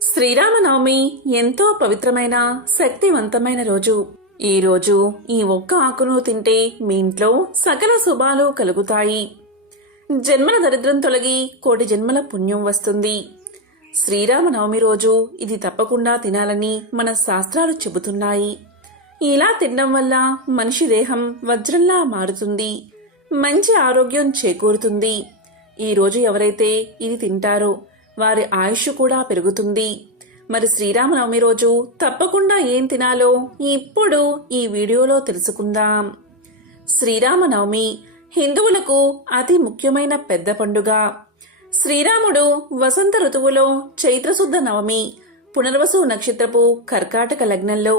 శ్రీరామనవమి ఎంతో పవిత్రమైన శక్తివంతమైన రోజు. ఈ రోజు ఈ ఒక్క ఆకును తింటే మీ ఇంట్లో సకల శుభాలు కలుగుతాయి. జన్మల దరిద్రం తొలగి కోటి జన్మల పుణ్యం వస్తుంది. శ్రీరామనవమి రోజు ఇది తప్పకుండా తినాలని మన శాస్త్రాలు చెబుతున్నాయి. ఇలా తినడం వల్ల మనిషి దేహం వజ్రంలా మారుతుంది, మంచి ఆరోగ్యం చేకూరుతుంది. ఈ రోజు ఎవరైతే ఇది తింటారో వారి ఆయుష్ కూడా పెరుగుతుంది. మరి శ్రీరామనవమి రోజు తప్పకుండా ఏం తినాలో ఇప్పుడు ఈ వీడియోలో తెలుసుకుందాం. శ్రీరామనవమి హిందువులకు అతి ముఖ్యమైన పెద్ద పండుగ. శ్రీరాముడు వసంత ఋతువులో చైత్రశుద్ధ నవమి పునర్వసు నక్షత్రపు కర్కాటక లగ్నంలో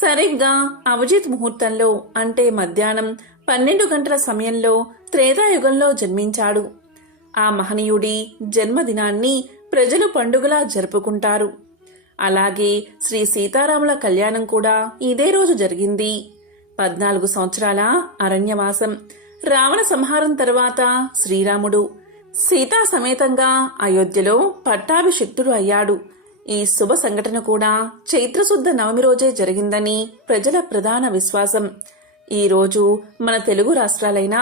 సరిగ్గా అభిజిత్ ముహూర్తంలో అంటే మధ్యాహ్నం 12 గంటల సమయంలో త్రేతాయుగంలో జన్మించాడు. ఆ మహనీయుడి జన్మదినాన్ని ప్రజలు పండుగలా జరుపుకుంటారు. అలాగే శ్రీ సీతారాముల కళ్యాణం కూడా ఇదే రోజు జరిగింది. 14 సంవత్సరాల అరణ్యవాసం, రావణ సంహారం తర్వాత శ్రీరాముడు సీతా సమేతంగా అయోధ్యలో పట్టాభిషిక్తుడు అయ్యాడు. ఈ శుభ సంఘటన కూడా చైత్రశుద్ధ నవమి రోజే జరిగిందని ప్రజల ప్రధాన విశ్వాసం. ఈ రోజు మన తెలుగు రాష్ట్రాలైన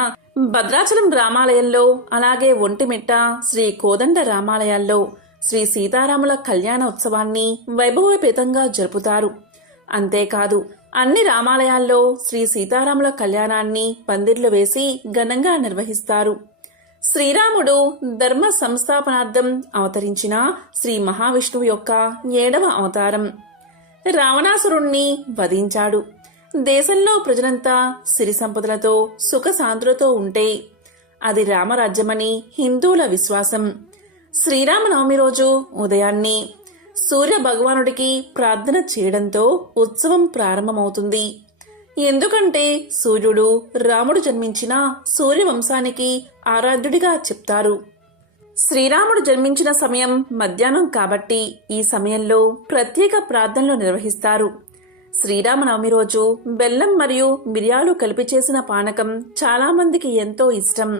భద్రాచలం రామాలయంలో, అలాగే ఒంటిమిట్ట శ్రీ కోదండ రామాలయాల్లో శ్రీ సీతారాముల కళ్యాణ ఉత్సవాన్ని వైభవోపేతంగా జరుపుతారు. అంతేకాదు అన్ని రామాలయాల్లో శ్రీ సీతారాముల కళ్యాణాన్ని పందిర్లు వేసి ఘనంగా నిర్వహిస్తారు. శ్రీరాముడు ధర్మ సంస్థాపనార్థం అవతరించిన శ్రీ మహావిష్ణువు యొక్క 7వ అవతారం. రావణాసురుణ్ణి వధించాడు. దేశంలో ప్రజలంతా సిరి సంపదలతో సుఖశాంతులతో ఉంటే అది రామరాజ్యమని హిందువుల విశ్వాసం. శ్రీరామనవమి రోజు ఉదయాన్నే సూర్య భగవానుడికి ప్రార్థన చేయడంతో ఉత్సవం ప్రారంభమవుతుంది. ఎందుకంటే సూర్యుడు రాముడు జన్మించిన సూర్యవంశానికి ఆరాధ్యుడిగా చెప్తారు. శ్రీరాముడు జన్మించిన సమయం మధ్యాహ్నం కాబట్టి ఈ సమయంలో ప్రత్యేక ప్రార్థనలు నిర్వహిస్తారు. శ్రీరామనవమి రోజు బెల్లం మరియు మిరియాలు కలిపి చేసిన పానకం చాలా మందికి ఎంతో ఇష్టం.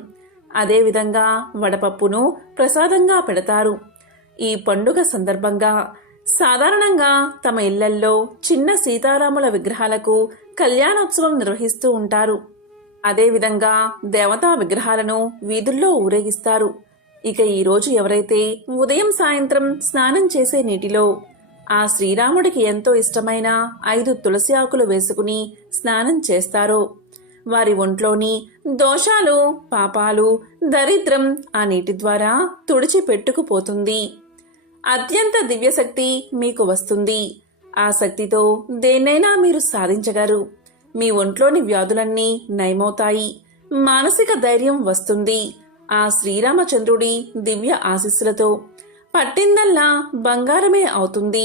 అదేవిధంగా వడపప్పును ప్రసాదంగా పెడతారు. ఈ పండుగ సందర్భంగా సాధారణంగా తమ ఇళ్లల్లో చిన్న సీతారాముల విగ్రహాలకు కళ్యాణోత్సవం నిర్వహిస్తూ ఉంటారు. అదేవిధంగా దేవతా విగ్రహాలను వీధుల్లో ఊరేగిస్తారు. ఇక ఈ రోజు ఎవరైతే ఉదయం సాయంత్రం స్నానం చేసే నీటిలో ఆ శ్రీరాముడికి ఎంతో ఇష్టమైన 5 తులసి ఆకులు వేసుకుని స్నానం చేస్తారో వారి ఒంట్లోని దోషాలు, పాపాలు, దరిద్రం ఆ నీటి ద్వారా తుడిచి పెట్టుకుపోతుంది. అత్యంత దివ్యశక్తి మీకు వస్తుంది. ఆ శక్తితో దేన్నైనా మీరు సాధించగలరు. మీ ఒంట్లోని వ్యాధులన్నీ నయమవుతాయి. మానసిక ధైర్యం వస్తుంది. ఆ శ్రీరామచంద్రుడి దివ్య ఆశీస్సులతో పట్టిందల్లా బంగారమే అవుతుంది.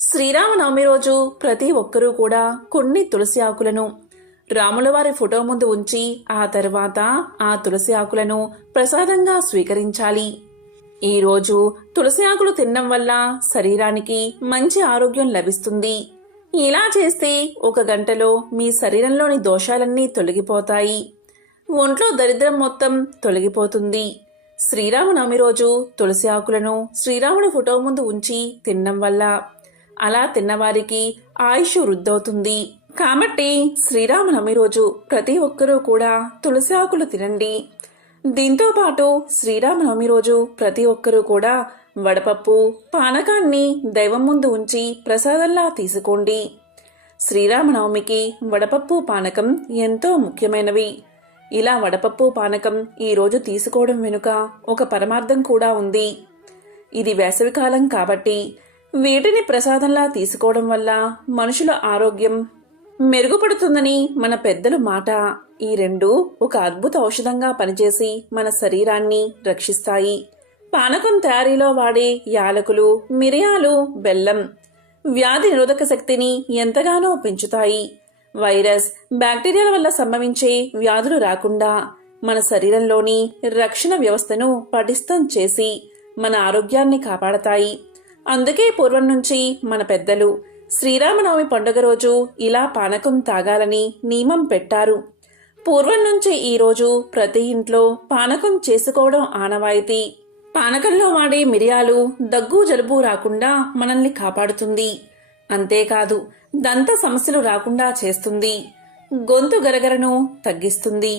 శ్రీరామనవమి రోజు ప్రతి ఒక్కరూ కూడా కొన్ని తులసి ఆకులను రాములవారి ఫోటో ముందు ఉంచి ఆ తర్వాత ఆ తులసి ఆకులను ప్రసాదంగా స్వీకరించాలి. ఈ రోజు తులసి ఆకులు తినడం వల్ల శరీరానికి మంచి ఆరోగ్యం లభిస్తుంది. ఇలా చేస్తే 1 గంటలో మీ శరీరంలోని దోషాలన్నీ తొలగిపోతాయి. ఒంట్లో దరిద్రం మొత్తం తొలగిపోతుంది. శ్రీరామనవమి రోజు తులసి ఆకులను శ్రీరాముడి ఫోటో ముందు ఉంచి తినడం వల్ల అలా తిన్నవారికి ఆయుష్ వృద్ధవుతుంది. కాబట్టి శ్రీరామనవమి రోజు ప్రతి ఒక్కరూ కూడా తులసి ఆకులు తినండి. దీంతో పాటు శ్రీరామనవమి రోజు ప్రతి ఒక్కరూ కూడా వడపప్పు పానకాన్ని దైవం ముందు ఉంచి ప్రసాదంలా తీసుకోండి. శ్రీరామనవమికి వడపప్పు పానకం ఎంతో ముఖ్యమైనవి. ఇలా వడపప్పు పానకం ఈ రోజు తీసుకోవడం వెనుక ఒక పరమార్థం కూడా ఉంది. ఇది వేసవికాలం కాబట్టి వీటిని ప్రసాదంలా తీసుకోవడం వల్ల మనుషుల ఆరోగ్యం మెరుగుపడుతుందని మన పెద్దలు మాట. ఈ రెండు ఒక అద్భుత ఔషధంగా పనిచేసి మన శరీరాన్ని రక్షిస్తాయి. పానకం తయారీలో వాడే యాలకులు, మిరియాలు, బెల్లం వ్యాధి నిరోధక శక్తిని ఎంతగానో పెంచుతాయి. వైరస్, బ్యాక్టీరియాల వల్ల సంభవించే వ్యాధులు రాకుండా మన శరీరంలోని రక్షణ వ్యవస్థను పటిష్టం చేసి మన ఆరోగ్యాన్ని కాపాడతాయి. అందుకే పూర్వం నుంచి మన పెద్దలు శ్రీరామనవమి పండుగ రోజు ఇలా పానకం తాగాలని నియమం పెట్టారు. పూర్వం నుంచి ఈ రోజు ప్రతి ఇంట్లో పానకం చేసుకోవడం ఆనవాయితీ. పానకంలో వాడే మిరియాలు దగ్గు జలుబు రాకుండా మనల్ని కాపాడుతుంది. అంతేకాదు దంత సమస్యలు రాకుండా చేస్తుంది. గొంతు గరగరను తగ్గిస్తుంది.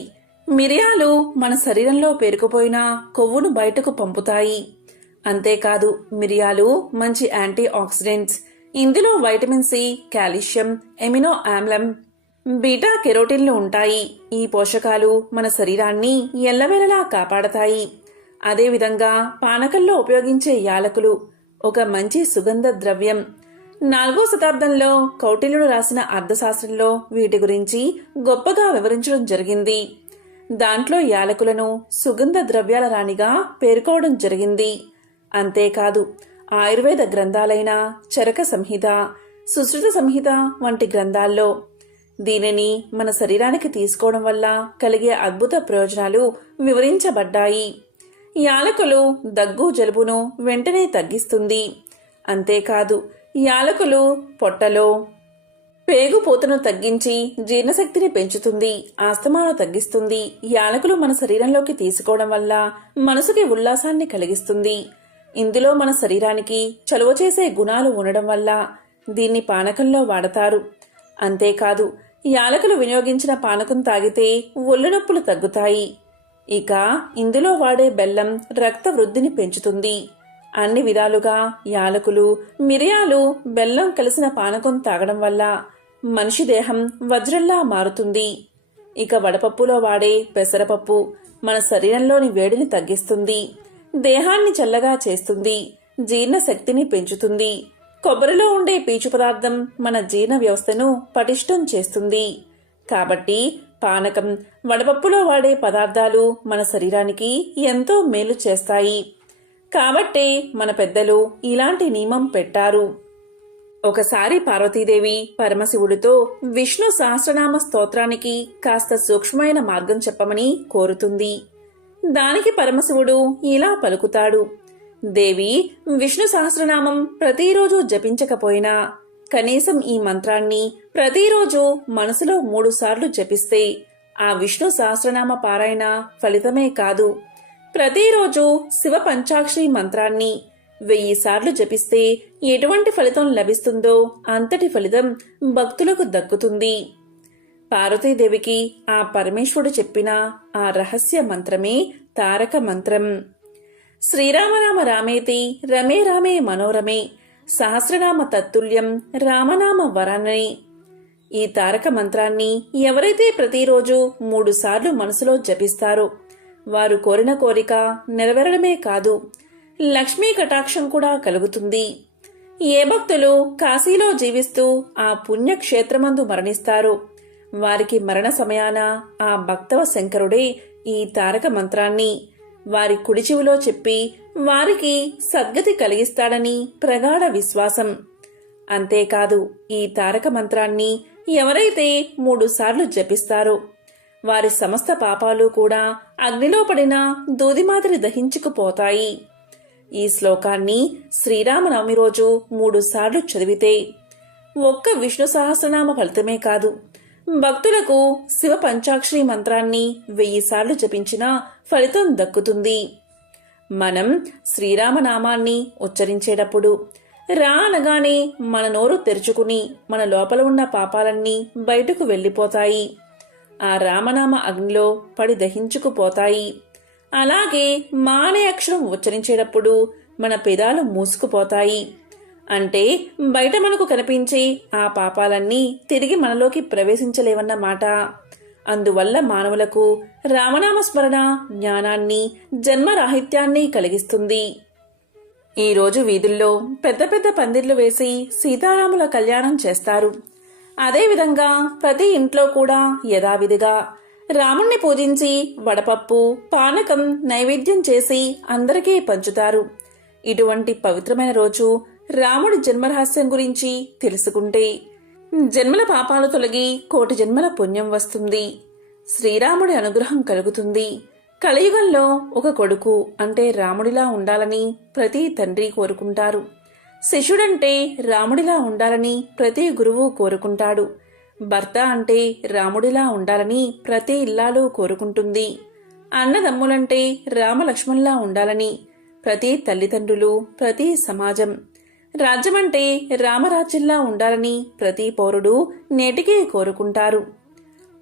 మిరియాలు మన శరీరంలో పేరుకుపోయిన కొవ్వును బయటకు పంపుతాయి. అంతేకాదు మిరియాలు మంచి యాంటీ ఆక్సిడెంట్స్. ఇందులో వైటమిన్ సి, కాల్షియం, ఎమినో ఆమ్లం, బీటా కెరోటిన్లు ఉంటాయి. ఈ పోషకాలు మన శరీరాన్ని ఎల్లవేళలా కాపాడతాయి. అదేవిధంగా పానకంలో ఉపయోగించే యాలకులు ఒక మంచి సుగంధ ద్రవ్యం. 4వ శతాబ్దంలో కౌటిల్యుడు రాసిన అర్థశాస్త్రంలో వీటి గురించి గొప్పగా వివరించడం జరిగింది. దాంట్లో యాలకులను సుగంధ ద్రవ్యాల రాణిగా పేర్కోవడం జరిగింది. అంతేకాదు ఆయుర్వేద గ్రంథాలైన చరక సంహిత, సుశ్రుత సంహిత వంటి గ్రంథాల్లో దీనిని మన శరీరానికి తీసుకోవడం వల్ల కలిగే అద్భుత ప్రయోజనాలు వివరించబడ్డాయి. యాలకులు దగ్గు జలుబును వెంటనే తగ్గిస్తుంది. అంతేకాదు యాలకులు పొట్టలో పేగుపోతను తగ్గించి జీర్ణశక్తిని పెంచుతుంది, ఆస్తమాను తగ్గిస్తుంది. యాలకులు మన శరీరంలోకి తీసుకోవడం వల్ల మనసుకి ఉల్లాసాన్ని కలిగిస్తుంది. ఇందులో మన శరీరానికి చలువ చేసే గుణాలు ఉండడం వల్ల దీన్ని పానకంలో వాడతారు. అంతేకాదు యాలకులు వినియోగించిన పానకం తాగితే ఒళ్ళు నొప్పులు తగ్గుతాయి. ఇక ఇందులో వాడే బెల్లం రక్త వృద్ధిని పెంచుతుంది. అన్ని విధాలుగా యాలకులు, మిరియాలు, బెల్లం కలిసిన పానకం తాగడం వల్ల మనిషి దేహం వజ్రంలా మారుతుంది. ఇక వడపప్పులో వాడే పెసరపప్పు మన శరీరంలోని వేడిని తగ్గిస్తుంది, దేహాన్ని చల్లగా చేస్తుంది, జీర్ణశక్తిని పెంచుతుంది. కొబ్బరిలో ఉండే పీచు పదార్థం మన జీర్ణ వ్యవస్థను పటిష్టం చేస్తుంది. కాబట్టి పానకం, వడపప్పులో వాడే పదార్థాలు మన శరీరానికి ఎంతో మేలు చేస్తాయి. కాబట్టే మన పెద్దలు ఇలాంటి నియమం పెట్టారు. ఒకసారి పార్వతీదేవి పరమశివుడితో విష్ణు సహస్రనామ స్తోత్రానికి కాస్త సూక్ష్మమైన మార్గం చెప్పమని కోరుతుంది. దానికి పరమశివుడు ఇలా పలుకుతాడు: దేవి, విష్ణు సహస్రనామం ప్రతిరోజు జపించకపోయినా కనీసం ఈ మంత్రాన్ని ప్రతిరోజు మనసులో 3 సార్లు జపిస్తే ఆ విష్ణు సహస్రనామ పారాయణ ఫలితమే కాదు, ప్రతిరోజు శివ పంచాక్షరి మంత్రాన్ని 1000 సార్లు జపిస్తే ఎటువంటి ఫలితం లభిస్తుందో అంతటి ఫలితం భక్తులకు దక్కుతుంది. పార్వతీదేవికి ఆ పరమేశ్వరుడు చెప్పిన ఆ రహస్య మంత్రమే తారక మంత్రం. శ్రీరామనామ రామేతి రమే రామే మనోరమే సహస్రనామ తత్తుల్యం రామనామ వరానని. ఈ తారక మంత్రాన్ని ఎవరైతే ప్రతిరోజు 3 సార్లు మనసులో జపిస్తారో వారు కోరిన కోరిక నెరవేరడమే కాదు, లక్ష్మీ కటాక్షం కూడా కలుగుతుంది. ఏ భక్తులు కాశీలో జీవిస్తూ ఆ పుణ్యక్షేత్రమందు మరణిస్తారో వారికి మరణ సమయాన ఆ భక్తవ శంకరుడే ఈ తారక మంత్రాన్ని వారి కుడి చెవిలో చెప్పి వారికి సద్గతి కలిగిస్తాడని ప్రగాఢ విశ్వాసం. అంతేకాదు ఈ తారక మంత్రాన్ని ఎవరైతే 3 సార్లు జపిస్తారో వారి సమస్త పాపాలు కూడా అగ్నిలో పడిన దూది మాదిరి దహించుకుపోతాయి. ఈ శ్లోకాన్ని శ్రీరామనవమి రోజు 3 సార్లు చదివితే ఒక్క విష్ణు సహస్రనామ ఫలితమే కాదు, భక్తులకు శివ పంచాక్షరి మంత్రాన్ని 1000 సార్లు జపించినా ఫలితం దక్కుతుంది. మనం శ్రీరామనామాన్ని ఉచ్చరించేటప్పుడు రా అనగానే మన నోరు తెరుచుకుని మన లోపల ఉన్న పాపాలన్నీ బయటకు వెళ్ళిపోతాయి. ఆ రామనామ అగ్నిలో పడి దహించుకుపోతాయి. అలాగే మా అనే అక్షరం ఉచ్చరించేటప్పుడు మన పెదాలు మూసుకుపోతాయి. అంటే బయట మనకు కనిపించే ఆ పాపాలన్నీ తిరిగి మనలోకి ప్రవేశించలేవన్నమాట. అందువల్ల మానవులకు రామనామ స్మరణ జ్ఞానాన్ని, జన్మరాహిత్యాన్ని కలిగిస్తుంది. ఈరోజు వీధుల్లో పెద్ద పెద్ద పందిర్లు వేసి సీతారాముల కళ్యాణం చేస్తారు. అదేవిధంగా ప్రతి ఇంట్లో కూడా యథావిధిగా రాముణ్ణి పూజించి వడపప్పు, పానకం నైవేద్యం చేసి అందరికీ పంచుతారు. ఇటువంటి పవిత్రమైన రోజు రాముడి జన్మరహస్యం గురించి తెలుసుకుంటే జన్మల పాపాలు తొలగి 1,000,000 జన్మల పుణ్యం వస్తుంది. శ్రీరాముడి అనుగ్రహం కలుగుతుంది. కలియుగంలో ఒక కొడుకు అంటే రాముడిలా ఉండాలని ప్రతి తండ్రి కోరుకుంటారు. శిష్యుడంటే రాముడిలా ఉండాలని ప్రతి గురువు కోరుకుంటాడు. భర్త అంటే రాముడిలా ఉండాలని ప్రతి ఇల్లాలు కోరుకుంటుంది. అన్నదమ్ములంటే రామలక్ష్మణులా ఉండాలని ప్రతి తల్లిదండ్రులు, ప్రతి సమాజం రాజ్యమంటే రామరాజ్యంలా ఉండాలని ప్రతి పౌరుడు నేటికీ కోరుకుంటారు.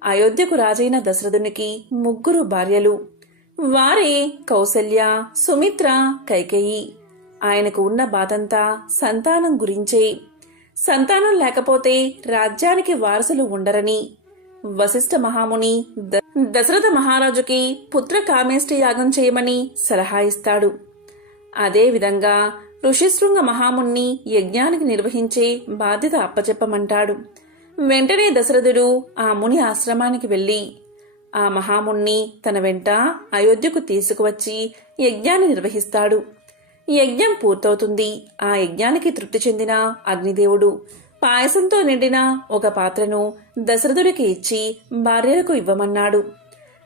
అయోధ్యకు రాజైన దశరథునికి 3 భార్యలు. వారే కౌసల్య, సుమిత్ర, కైకేయి. ఆయనకు ఉన్న బాధంతా సంతానం గురించే. సంతానం లేకపోతే రాజ్యానికి వారసులు ఉండరని వశిష్ఠ మహాముని దశరథ మహారాజుకి పుత్ర కామేష్టి యాగం చేయమని సలహా ఇస్తాడు. అదేవిధంగా ఋషిశృంగ మహాముని యజ్ఞానికి నిర్వహించే బాధ్యత అప్పచెప్పమంటాడు. వెంటనే దశరథుడు ఆ ముని ఆశ్రమానికి వెళ్లి ఆ మహాముని తన వెంట అయోధ్యకు తీసుకువచ్చి యజ్ఞాన్ని నిర్వహిస్తాడు. యజ్ఞం పూర్తవుతుంది. ఆ యజ్ఞానికి తృప్తి చెందిన అగ్నిదేవుడు పాయసంతో నిండిన ఒక పాత్రను దశరథుడికి ఇచ్చి భార్యలకు ఇవ్వమన్నాడు.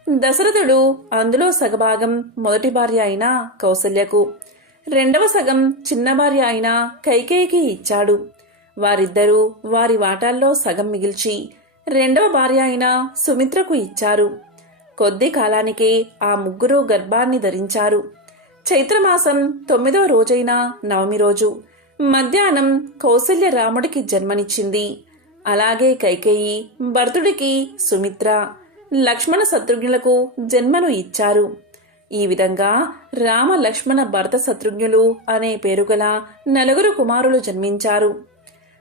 దశరథుడు అందులో సగభాగం మొదటి భార్య అయిన కౌసల్యకు, 2వ సగం చిన్న భార్య అయిన కైకేయికి ఇచ్చాడు. వారిద్దరూ వారి వాటాల్లో సగం మిగిల్చి 2వ భార్య అయిన సుమిత్రకు ఇచ్చారు. కొద్ది కాలానికే ఆ 3 గర్భాన్ని ధరించారు. చైత్రమాసం 9వ రోజైన నవమి రోజు మధ్యాహ్నం కౌసల్య రాముడికి జన్మనిచ్చింది. అలాగే కైకేయి భరతుడికి సుమిత్ర, లక్ష్మణ శత్రుఘ్నులకు జన్మను ఇచ్చారు. ఈ విధంగా రామ, లక్ష్మణ, భరత, శత్రుఘ్నులు అనే పేరుగల 4 కుమారులు జన్మించారు.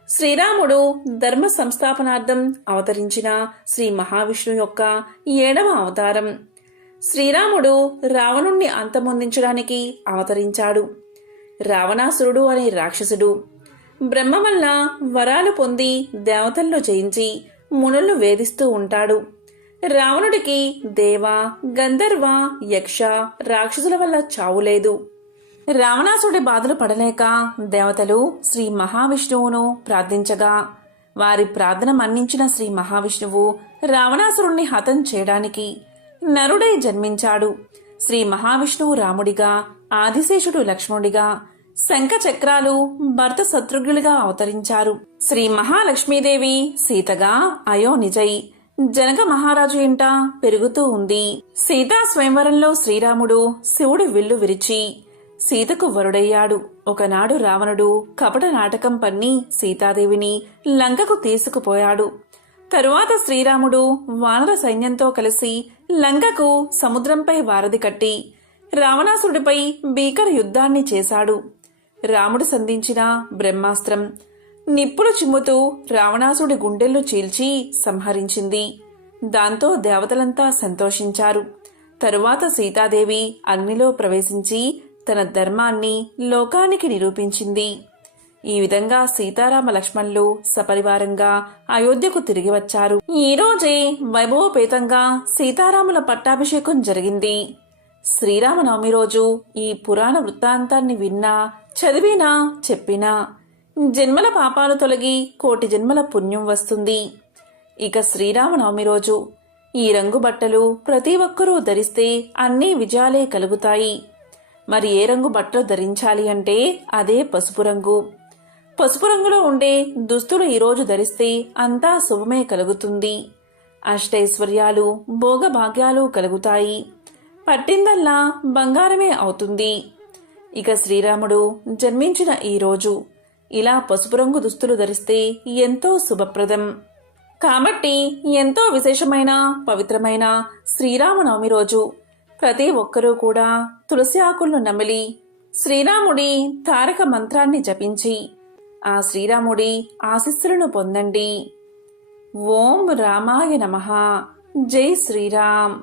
శ్రీరాముడు ధర్మ సంస్థాపనార్థం అవతరించిన శ్రీ మహావిష్ణు యొక్క 7వ అవతారం. శ్రీరాముడు రావణుణ్ణి అంతమొందించడానికి అవతరించాడు. రావణాసురుడు అనే రాక్షసుడు బ్రహ్మ వల్ల వరాలు పొంది దేవతలను జయించి మునులను వేధిస్తూ ఉంటాడు. రావణుడికి దేవ, గంధర్వ, యక్ష, రాక్షసుల వల్ల చావులేదు. రావణాసుడి బాధలు పడలేక దేవతలు శ్రీ మహావిష్ణువును ప్రార్థించగా వారి ప్రార్థన మన్నించిన శ్రీ మహావిష్ణువు రావణాసురుణ్ణి హతం చేయడానికి నరుడై జన్మించాడు. శ్రీ మహావిష్ణువు రాముడిగా, ఆదిశేషుడు లక్ష్మణుడిగా, శంఖ చక్రాలు భర్త శత్రుఘ్నులుగా అవతరించారు. శ్రీ మహాలక్ష్మీదేవి సీతగా అయోనిజై జనక మహారాజు ఇంట పెరుగుతూ ఉంది. సీతా స్వయంవరంలో శ్రీరాముడు శివుడు విల్లు విరిచి సీతకు వరుడయ్యాడు. ఒకనాడు రావణుడు కపట నాటకం పన్ని సీతాదేవిని లంకకు తీసుకుపోయాడు. తరువాత శ్రీరాముడు వానర సైన్యంతో కలిసి లంకకు సముద్రంపై వారధి కట్టి రావణాసురుడిపై భీకర యుద్ధాన్ని చేశాడు. రాముడు సంధించిన బ్రహ్మాస్త్రం నిప్పులు చిమ్ముతూ రావణాసుడి గుండెల్లో చీల్చి సంహరించింది. దాంతో దేవతలంతా సంతోషించారు. తరువాత సీతాదేవి అగ్నిలో ప్రవేశించి తన ధర్మాన్ని లోకానికి నిరూపించింది. ఈ విధంగా సీతారామ లక్ష్మణులు సపరివారంగా అయోధ్యకు తిరిగి వచ్చారు. ఈ రోజే వైభవపేతంగా సీతారాముల పట్టాభిషేకం జరిగింది. శ్రీరామనవమి రోజు ఈ పురాణ వృత్తాంతాన్ని విన్నా, చదివినా, చెప్పినా జన్మల పాపాలు తొలగి 1,000,000 జన్మల పుణ్యం వస్తుంది. ఇక శ్రీరామనవమి రోజు ఈ రంగు బట్టలు ప్రతి ఒక్కరూ ధరిస్తే అన్ని విజయాలే కలుగుతాయి. మరి ఏ రంగు బట్టలు ధరించాలి అంటే అదే పసుపు రంగు. పసుపు రంగులో ఉండే దుస్తులు ఈరోజు ధరిస్తే అంతా శుభమే కలుగుతుంది. అష్టైశ్వర్యాలు, భోగభాగ్యాలు కలుగుతాయి. పట్టిందల్లా బంగారమే అవుతుంది. ఇక శ్రీరాముడు జన్మించిన ఈ రోజు ఇలా పసుపు రంగు దుస్తులు ధరిస్తే ఎంతో శుభప్రదం. కాబట్టి ఎంతో విశేషమైన పవిత్రమైన శ్రీరామనవమి రోజు ప్రతి ఒక్కరూ కూడా తులసి ఆకులను నమిలి శ్రీరాముడి తారక మంత్రాన్ని జపించి ఆ శ్రీరాముడి ఆశీస్సులను పొందండి. ఓం రామాయ నమః. జై శ్రీరామ్.